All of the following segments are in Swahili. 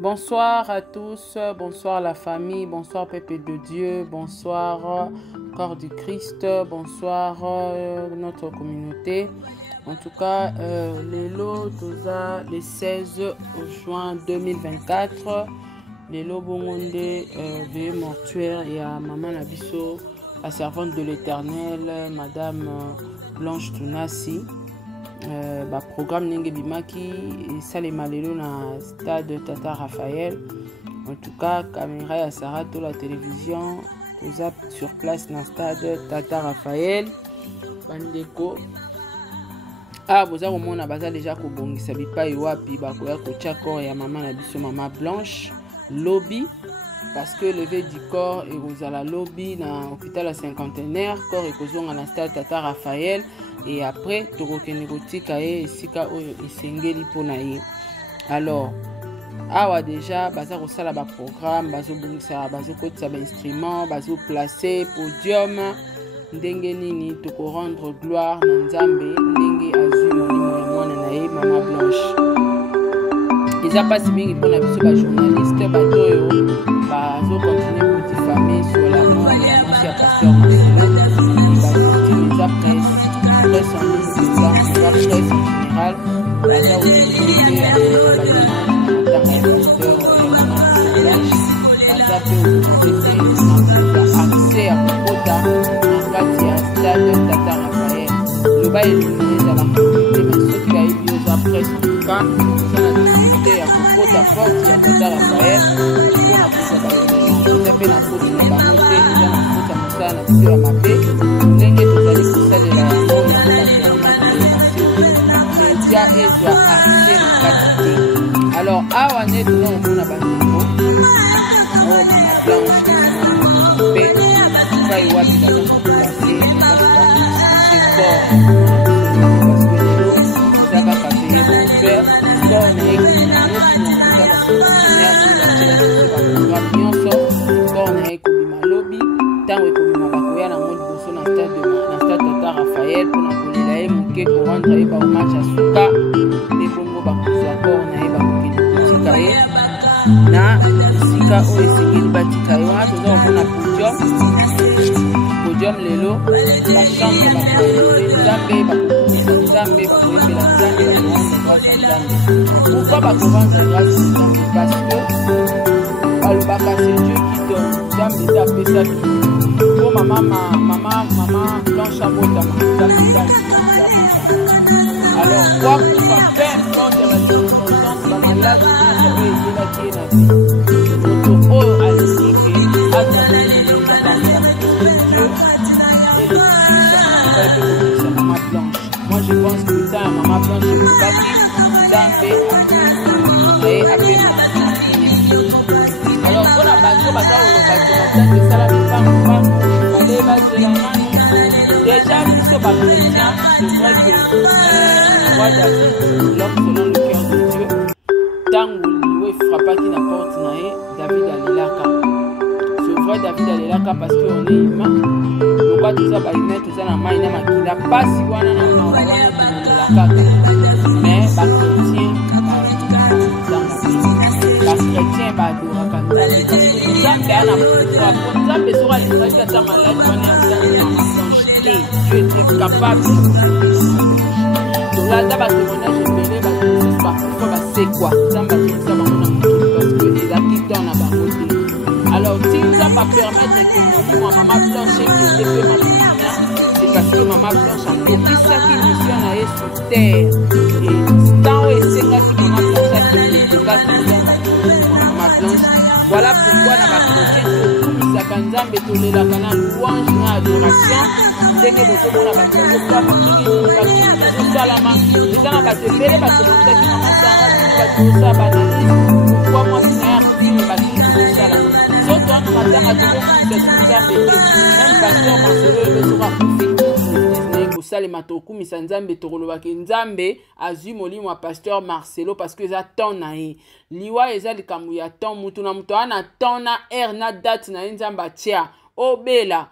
Bonsoir à tous, bonsoir la famille, bonsoir peuple de Dieu, bonsoir corps du Christ, bonsoir notre communauté. En tout cas, le 16 juin 2024, les bongonde de mortuaire et à maman Nabiso, la servante de l'Éternel, Madame Blanche Tunasi. Programme Nenge Bimaki et Salema Lelo na stade Tata Raphaël. En tout cas, caméra ya Sarah to la télévision, tout sur place na stade Tata Raphaël. Bandeko. Vous avez mon abaza déjà ko bongisa bipa iwapi bakoya ko tchako ya maman na biso maman Blanche lobby parce que levé du corps et vous à la lobby na hôpital à cinquantenaire corps et kozonga na stade Tata Raphaël. Et après, tu reconnais sika esengeli pona ye. Alors, awa déjà baza kosala ba programme, bazo bongisa, bazo kotisa ba instrument, bazo placer podium, ndenge nini to ko rendre gloire na Nzambe, ndenge azui mwana na ye maman Blanche. Eza pasi mingi pona biso ba journaliste batoyo, bazo continuer pour diffamer sur la mort ya monsieur pasteur Marcelo, et bazo presse presse en ligne, presse en général, baza autorisé à accès à Kokota, stade Tata Raphaël. Le bas est illuminé dans la communauté, mais ceux qui ont eu aux après en tout cas, sont la difficulté à Kokota forte et à Tata Raphaël, pour la Kokota, la faute de la montée, ils ont la faute à Moussa, la faute à Mapé, l'engue tout à l'heure, de la média et doit accès à qualité. Alors, à on est dans mon abandon, oh, ma Blanche, paix, pas y voir qui va se placer, j'ai corps, ça va pas payer mon frère, corps n'est que lobby, tant que ma bakoya na mode bosso na stade Tata Raphaël pour na kolela e muke ko rendre e ba hommage à Suka et bongo bakuza ko na e ba kotika e na sika o esengeli batika e wana toza komona podium lelo la chambre bakoyebela Nzambe bakoyebela Nzambe bakorendre grâce à Nzambe. Pourquoi bakorendre grâce à Nzambe? Parce que balobaka c'est Dieu qui donne. Nzambe eza apesaki po maman Blanche abotama Nzambe eza alingaki abotama. Alors quoi pouva peu importe la circonstance bamaladi nyonso oyo ezelaki ye na vie moto oyo alingi ke azwa Dieu et le puissant maman Blanche. Moi je pense que ça maman Blanche ekobaki Nzambe aye apema. Alors pour la bateau baza oloba que ça la femme fallait baser la main. Déjà biso ba chrétien, c'est vrai que roi David l'homme selon le cœur de Dieu tango liwe frappaki na porte na ye David alelaka. C'est vrai David alelaka parce que on est humain. Pourquoi tout ça ba humain tout ça na mai na makila pasi wana na mawa wana tulelaka. Mais ba chrétien chrétien badoraka Nzambe ana Nzambe soka alingaki ata maladi wana ya Nzambe na Blanche te. Dieu était capable. Tolanda batémoignage ebele bato bakufa basekwa Nzambe azokisa bango na mokili parce que ezalaki temps na bango te. Alors ti Nzambe apermettre ke molimo ya mama Blanche ekende mpe mamina, c'est parce que mama Blanche akokisaki mission na ye sur terre et tant oyo esengaki mama Blanche akende tokaki Blanche. Voilà pourquoi na bakrochien tokumisaka Nzambe tolelaka na louange na adoration ndenge bozomona bato bazokama mingi ezosalama eza na bato ebele bato botaki mama Sara bino bato osala banalise pourquoi mwasi na ye akutime bakini tozosalama soto wana matanga tozokumisa Nzambe te même pasteur Marcelo ebesoka akufi kosalema tokumisa Nzambe tokolobaki Nzambe azwi molimo ya pasteur Marcelo parce que eza temps na ye liwa eza likambo ya temps mutu na mutu ana temps na heure na date na ye Nzambe atia obela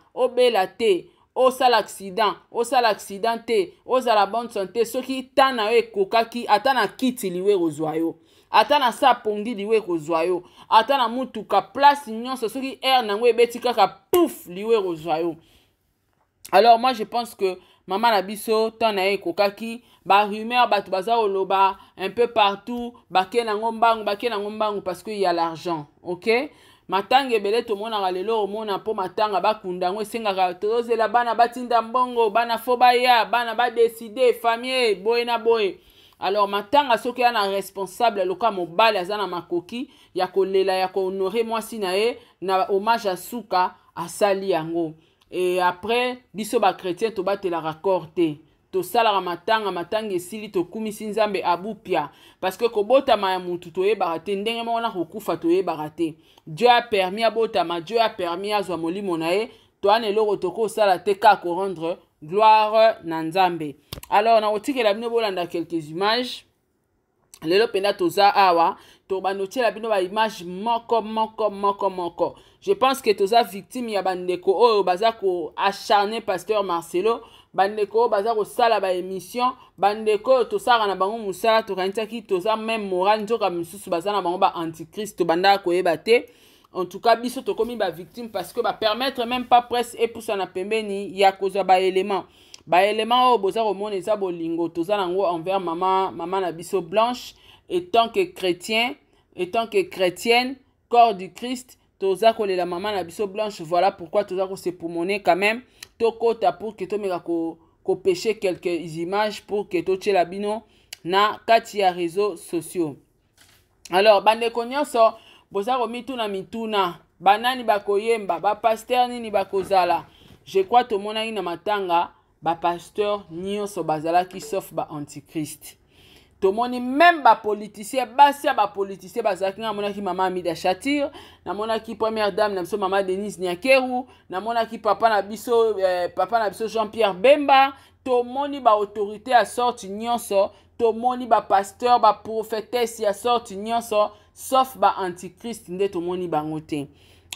te osala accident te ozala bonne santé soki temps na yo ekokaki ata na kiti liwe kozwa yo ata na sa pongi liwe ekozwa yo, ata na mutuka place nyonso soki air nango ebeti kaka pouf liwe ekozwa yo. Alors moi je pense que maman na biso tant na ye kokaki ba rumeur bato baza oloba un peu partout bake nango mbangu parce que y a l'argent, OK? Matanga ebele tomonaka lelo omona mpo matanga bakunda yango esengaka tozozela bana batinda mbongo bana fo baya bana badeside famille boye na boye. Alors matanga soki ana responsable loka mobali aza na makoki ya kolela ya kohonore mwasi na ye na hommage à suka asali yango. Et après biso ba chrétien to batela raccord te to sala matanga esili to kumisi nzambe abupia parce que kobotama ya mutu to yebaka te ndenge moko na kokufa to yebaka te. Dieu a permis abotama, Dieu a permis azwa molimo na ye to ana eloko toko sala te ka ko rendre gloire na nzambe. Alors na otikela bino bolanda quelques images lelo penda toza awa to banotiela bino ba image moko. Je pense que toza victime ya bandeko oyo baza ko acharner pasteur Marcelo, bandeko oyo baza ko sala ba émission, bandeko oyo tosala na bango musala to kanitaki toza même moral nzoka misusu baza na bango ba antichrist banda ko yeba te. En tout cas biso to komi ba victime parce que ba permettre même pas presse et poussa na pembeni ya koza ba élément oyo boza komona eza bolingo toza nango envers maman na biso Blanche étant que chrétienne corps du Christ toza kolela maman na biso Blanche. Voilà pourquoi toza ko se pulmoner quand même tokota pour que tomeka ko pêcher quelques images pour que totiela bino na kati ya réseaux sociaux. Alors bandeko nyonso boza komituna mituna banani bakoyemba ba pasteur nini bakozala. Je crois tomonaki na matanga ba pasteur nyonso bazalaki sauf ba antichrist. Tomoni même ba politicien basia ba politicien bazalaki na monaki mama Amida Shatir, na monaki première dame na biso mama Denise Nyakeru, na monaki papa na biso Jean-Pierre Bemba. Tomoni ba autorité à sorti nyonso, tomoni ba pasteur ba prophétesse ya sorti nyonso sauf ba antichrist nde tomoni bango te.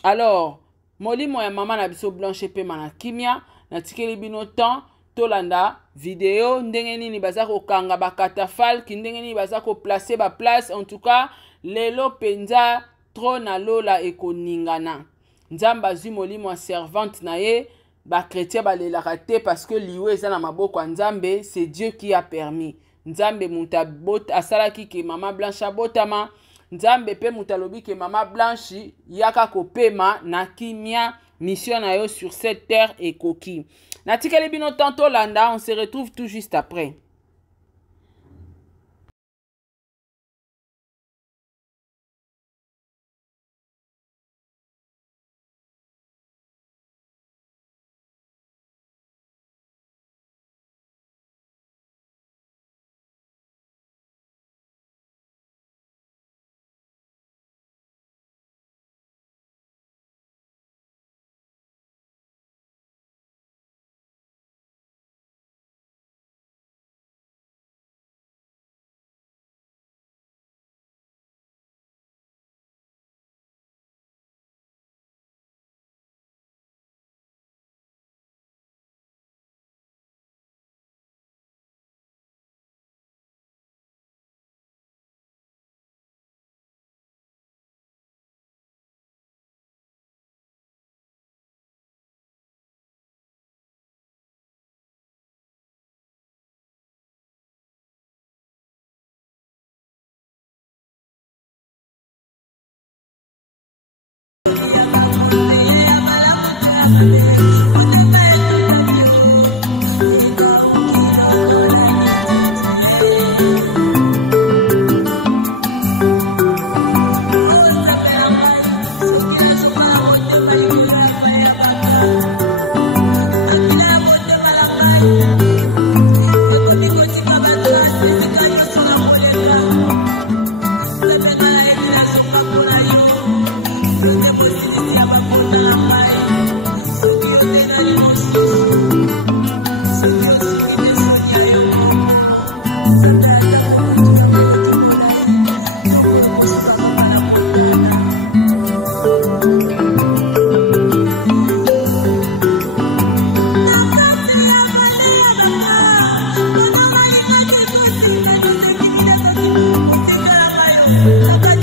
Alors molimo ya mama na biso Blanche pe mana kimia na tikeli bino temps tolanda video ndenge nini baza ko kanga ba catafalque ndenge nini baza ko placer ba place. En tout cas lelo penza trop na lola ekoningana nzamba azwi molimo ya servante na ye ba chrétien balelaka te parce que liwe eza na maboko ya nzambe. C'est Dieu qui a permis nzambe muta asalaki ke mama Blanche abotama nzambe pe mutalobi ke mama Blanche yaka kopema na kimia mission na yo sur cette terre ekoki. Natikeli bino tantôt landa, on se retrouve tout juste après. Yeah.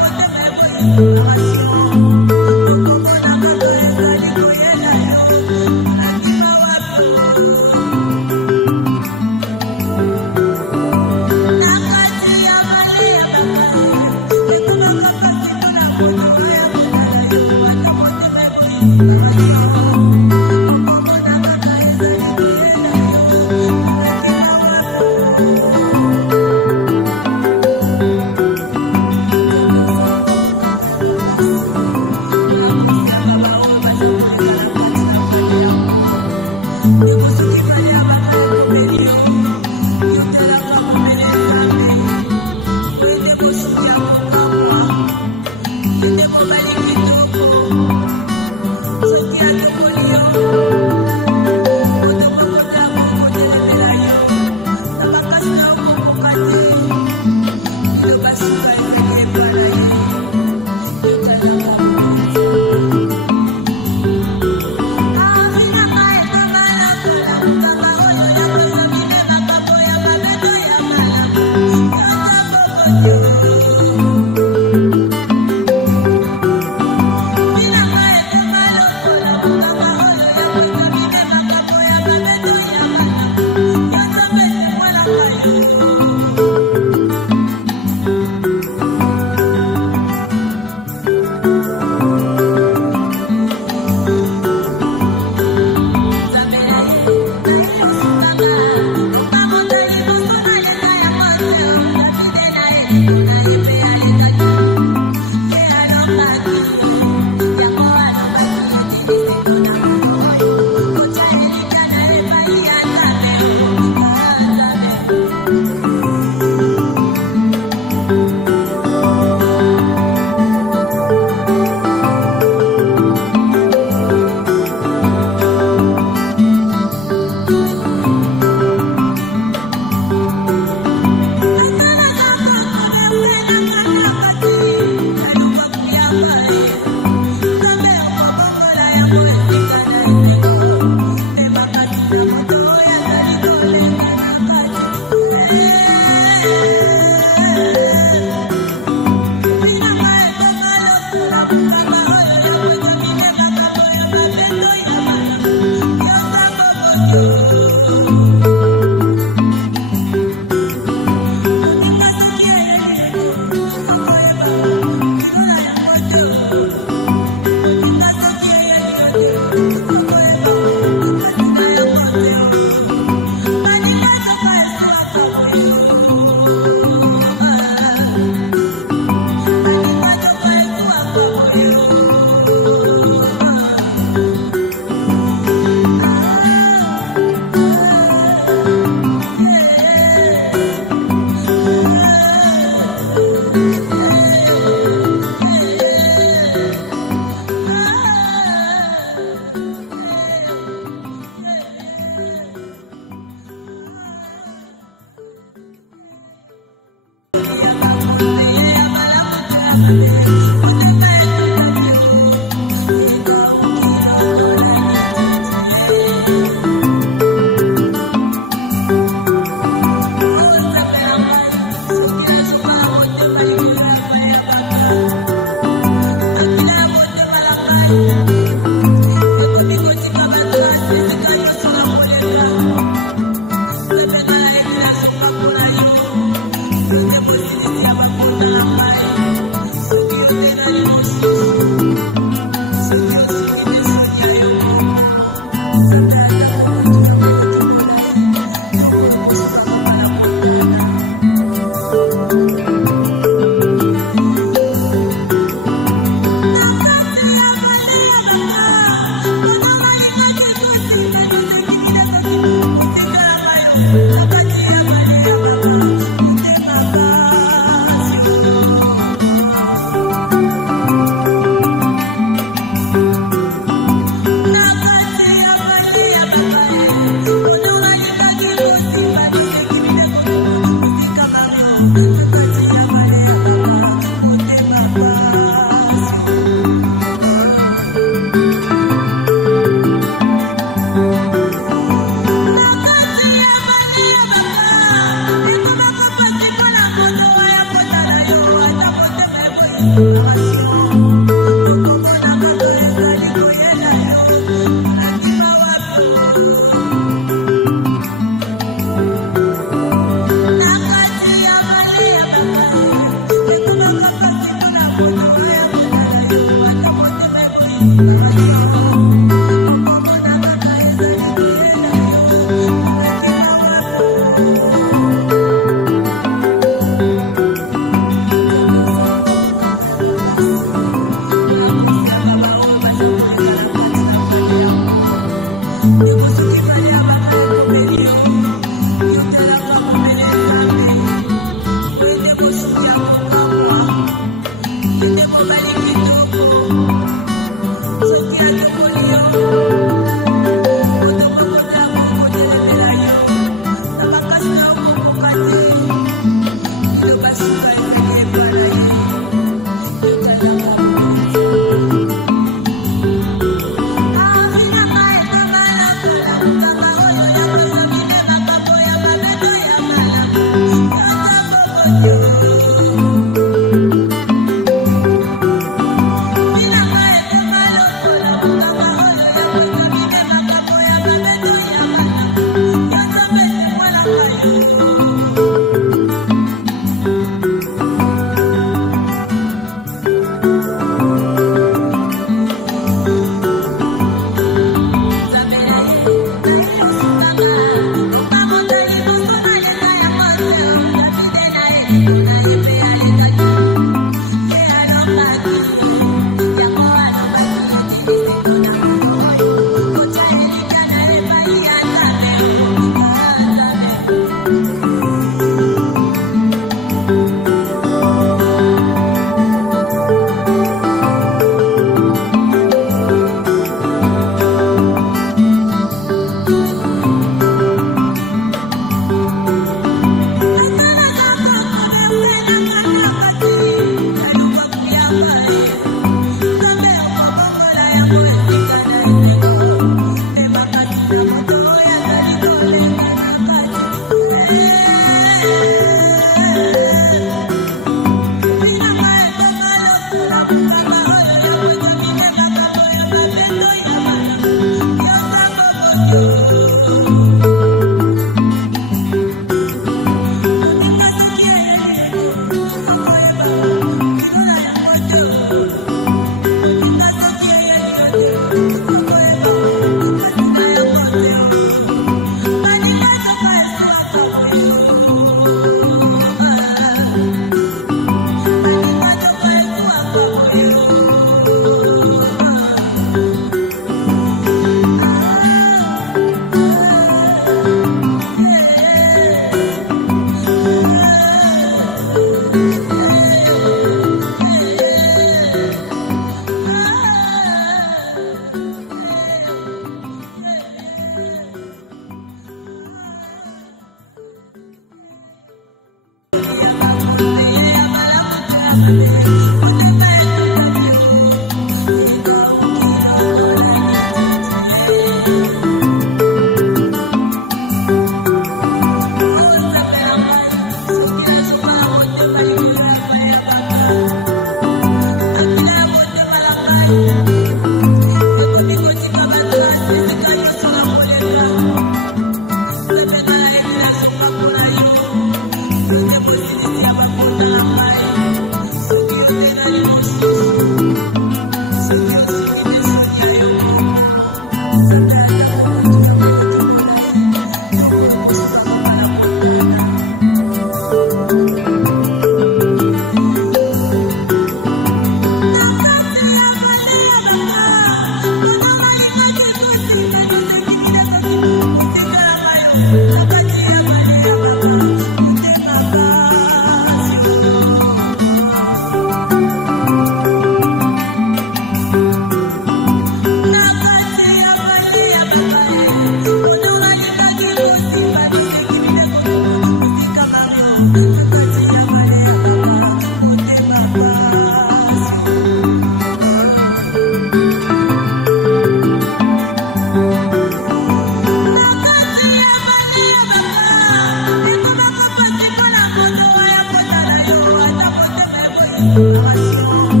Gracias.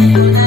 Una